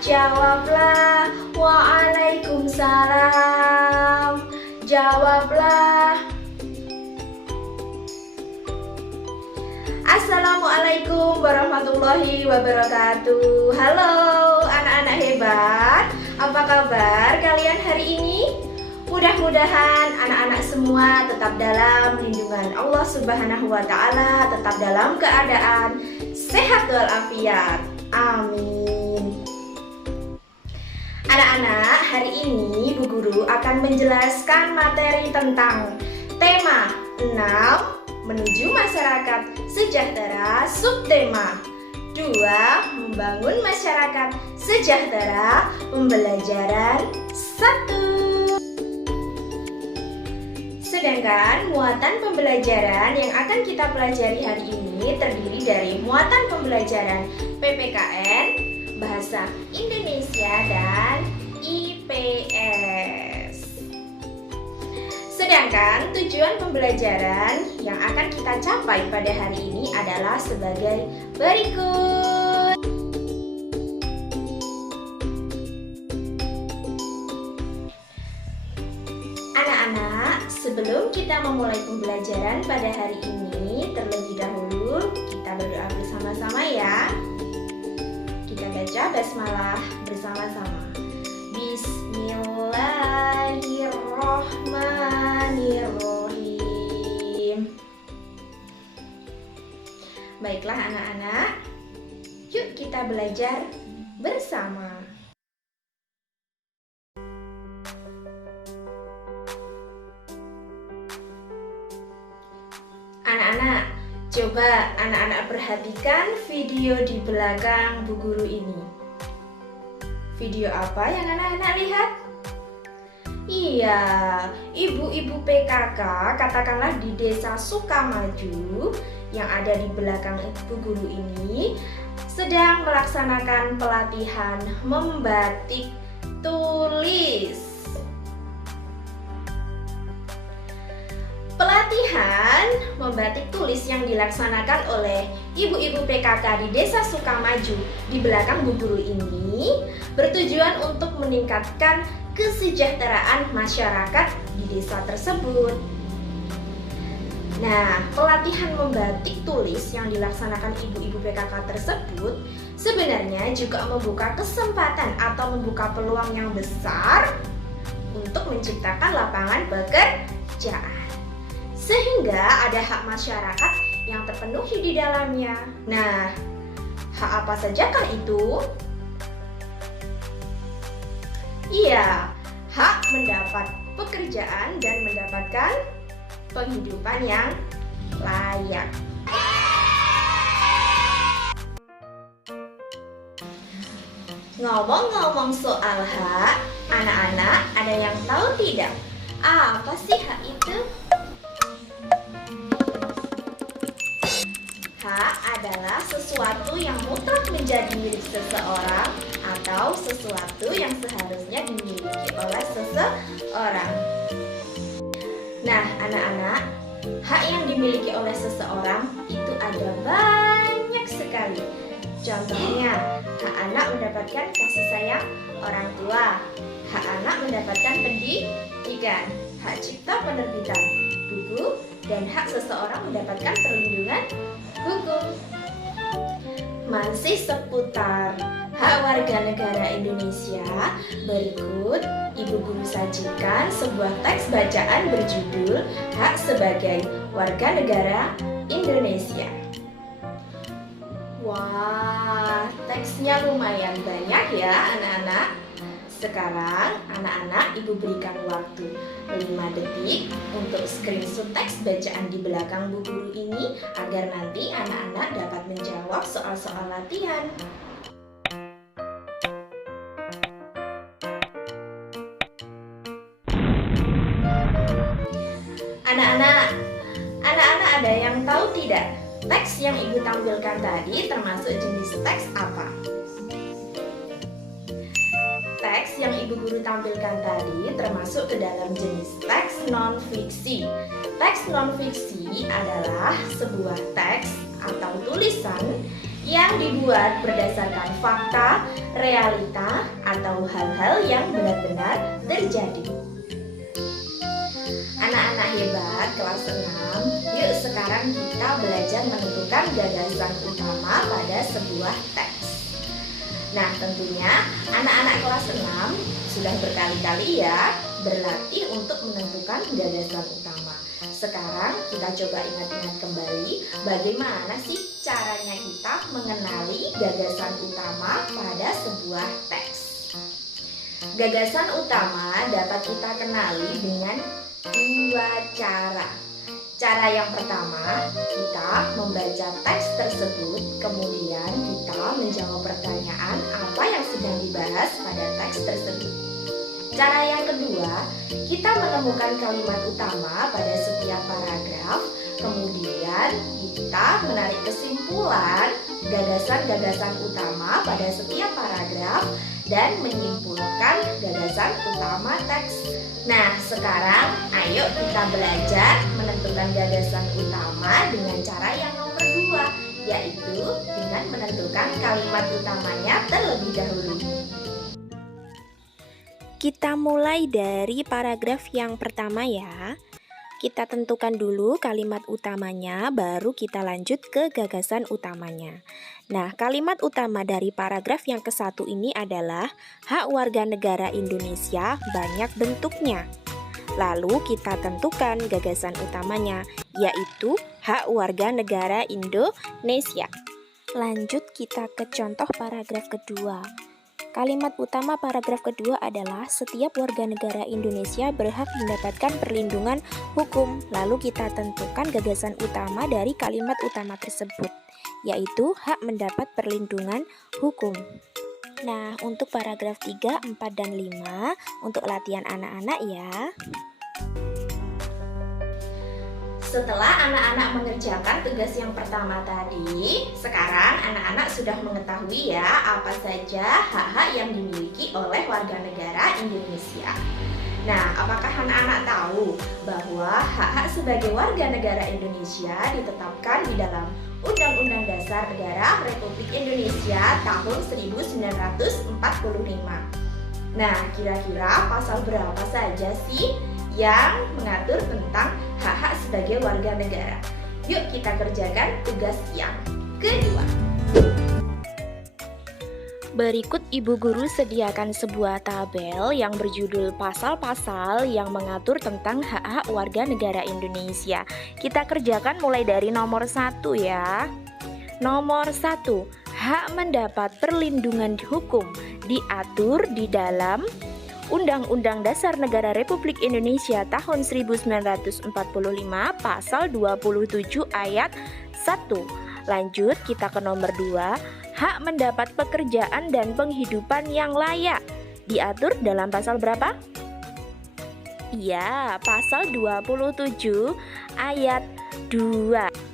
Jawablah. Waalaikumsalam. Jawablah. Assalamualaikum warahmatullahi wabarakatuh. Halo anak-anak hebat, apa kabar kalian hari ini? Mudah-mudahan anak-anak semua tetap dalam lindungan Allah Subhanahu wa Ta'ala, tetap dalam keadaan sehat walafiat. Amin. Anak-anak, hari ini Bu Guru akan menjelaskan materi tentang tema 6 menuju masyarakat sejahtera, subtema 2 membangun masyarakat sejahtera, pembelajaran 1. Sedangkan muatan pembelajaran yang akan kita pelajari hari ini terdiri dari muatan pembelajaran PPKN, Bahasa Indonesia, dan IPS. Sedangkan tujuan pembelajaran yang akan kita capai pada hari ini adalah sebagai berikut. Anak-anak, sebelum kita memulai pembelajaran pada hari ini, terlebih dahulu kita berdoa bersama-sama ya. Kita baca basmalah bersama-sama. Bismillahirrohmanirrohim. Baiklah anak-anak, yuk kita belajar bersama. Anak-anak, coba anak-anak perhatikan video di belakang Bu Guru ini. Video apa yang anak-anak lihat? Iya, ibu-ibu PKK, katakanlah di Desa Sukamaju yang ada di belakang Bu Guru ini sedang melaksanakan pelatihan membatik tulis. Pelatihan membatik tulis yang dilaksanakan oleh ibu-ibu PKK di Desa Sukamaju di belakang Bu Guru ini bertujuan untuk meningkatkan kesejahteraan masyarakat di desa tersebut. Nah, pelatihan membatik tulis yang dilaksanakan ibu-ibu PKK tersebut sebenarnya juga membuka kesempatan atau membuka peluang yang besar untuk menciptakan lapangan pekerjaan, sehingga ada hak masyarakat yang terpenuhi di dalamnya. Nah, hak apa sajakah itu? Iya, hak mendapat pekerjaan dan mendapatkan penghidupan yang layak. Ngomong-ngomong soal hak, anak-anak ada yang tahu tidak? Apa sih hak itu? Hak adalah sesuatu yang mutlak menjadi milik seseorang atau sesuatu yang seharusnya dimiliki oleh seseorang. Nah, anak-anak, hak yang dimiliki oleh seseorang itu ada banyak sekali. Contohnya, hak anak mendapatkan kasih sayang orang tua, hak anak mendapatkan pendidikan, hak cipta penerbitan buku, dan hak seseorang mendapatkan perlindungan hukum. Masih seputar hak warga negara Indonesia, berikut Ibu Guru sajikan sebuah teks bacaan berjudul Hak sebagai Warga Negara Indonesia. Wah, teksnya lumayan banyak ya anak-anak. Sekarang anak-anak Ibu berikan waktu 5 detik untuk screenshot teks bacaan di belakang Bu Guru ini agar nanti anak-anak dapat menjawab soal-soal latihan. Anak-anak ada yang tahu tidak? Teks yang Ibu tampilkan tadi termasuk jenis teks apa? Teks yang Ibu Guru tampilkan tadi termasuk ke dalam jenis teks non-fiksi. Teks non-fiksi adalah sebuah teks atau tulisan yang dibuat berdasarkan fakta, realita, atau hal-hal yang benar-benar terjadi. Anak-anak hebat kelas 6, yuk sekarang kita belajar menentukan gagasan utama pada sebuah teks. Nah, tentunya anak-anak kelas 6 sudah berkali-kali ya berlatih untuk menentukan gagasan utama. Sekarang kita coba ingat-ingat kembali bagaimana sih caranya kita mengenali gagasan utama pada sebuah teks. Gagasan utama dapat kita kenali dengan dua cara. Cara yang pertama, kita membaca teks tersebut, kemudian kita menjawab pertanyaan apa yang sedang dibahas pada teks tersebut. Cara yang kedua, kita menemukan kalimat utama pada setiap paragraf, kemudian kita menarik kesimpulan gagasan-gagasan utama pada setiap paragraf dan menyimpulkan gagasan utama teks. Nah, sekarang ayo kita belajar menentukan gagasan utama dengan cara yang nomor 2, yaitu dengan menentukan kalimat utamanya terlebih dahulu. Kita mulai dari paragraf yang pertama ya. Kita tentukan dulu kalimat utamanya, baru kita lanjut ke gagasan utamanya. Nah, kalimat utama dari paragraf yang ke-1 ini adalah hak warga negara Indonesia banyak bentuknya. Lalu kita tentukan gagasan utamanya, yaitu hak warga negara Indonesia. Lanjut kita ke contoh paragraf kedua. Kalimat utama paragraf kedua adalah setiap warga negara Indonesia berhak mendapatkan perlindungan hukum. Lalu kita tentukan gagasan utama dari kalimat utama tersebut, yaitu hak mendapat perlindungan hukum. Nah, untuk paragraf 3, 4, dan 5 untuk latihan anak-anak ya. Setelah anak-anak mengerjakan tugas yang pertama tadi, sekarang anak-anak sudah mengetahui ya apa saja hak-hak yang dimiliki oleh warga negara Indonesia. Nah, apakah anak-anak tahu bahwa hak-hak sebagai warga negara Indonesia ditetapkan di dalam Undang-Undang Dasar Negara Republik Indonesia tahun 1945? Nah, kira-kira pasal berapa saja sih yang mengatur tentang hak-hak sebagai warga negara? Yuk kita kerjakan tugas yang kedua. Berikut Ibu Guru sediakan sebuah tabel yang berjudul pasal-pasal yang mengatur tentang hak-hak warga negara Indonesia. Kita kerjakan mulai dari nomor 1 ya. Nomor 1, hak mendapat perlindungan hukum diatur di dalam Undang-Undang Dasar Negara Republik Indonesia tahun 1945 pasal 27 ayat 1. Lanjut kita ke nomor 2, hak mendapat pekerjaan dan penghidupan yang layak diatur dalam pasal berapa? Iya, pasal 27 ayat 2.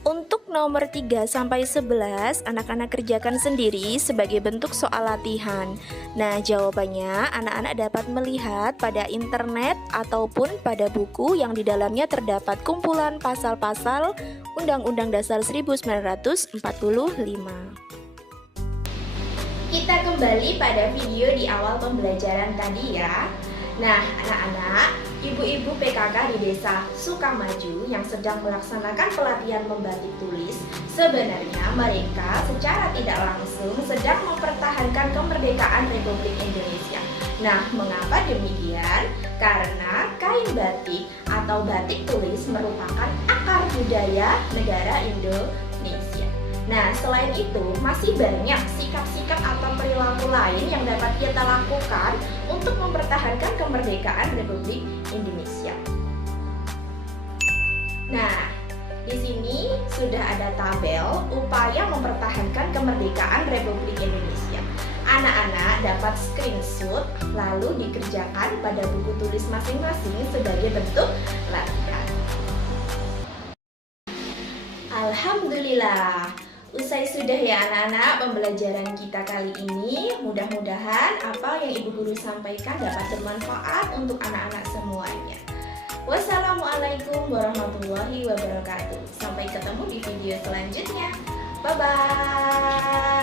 Untuk nomor 3 sampai 11, anak-anak kerjakan sendiri sebagai bentuk soal latihan. Nah, jawabannya anak-anak dapat melihat pada internet ataupun pada buku yang di dalamnya terdapat kumpulan pasal-pasal Undang-Undang Dasar 1945. Kita kembali pada video di awal pembelajaran tadi ya. Nah, anak-anak, ibu-ibu PKK di desa Sukamaju yang sedang melaksanakan pelatihan membatik tulis, sebenarnya mereka secara tidak langsung sedang mempertahankan kemerdekaan Republik Indonesia. Nah, mengapa demikian? Karena kain batik atau batik tulis merupakan akar budaya negara Indonesia. Nah, selain itu masih banyak sikap-sikap atau perilaku lain yang dapat kita lakukan untuk mempertahankan kemerdekaan Republik Indonesia. Nah, di sini sudah ada tabel upaya mempertahankan kemerdekaan Republik Indonesia. Anak-anak dapat screenshot lalu dikerjakan pada buku tulis masing-masing sebagai bentuk latihan. Alhamdulillah, usai sudah ya anak-anak pembelajaran kita kali ini. Mudah-mudahan apa yang Ibu Guru sampaikan dapat bermanfaat untuk anak-anak semuanya. Wassalamualaikum warahmatullahi wabarakatuh. Sampai ketemu di video selanjutnya. Bye-bye.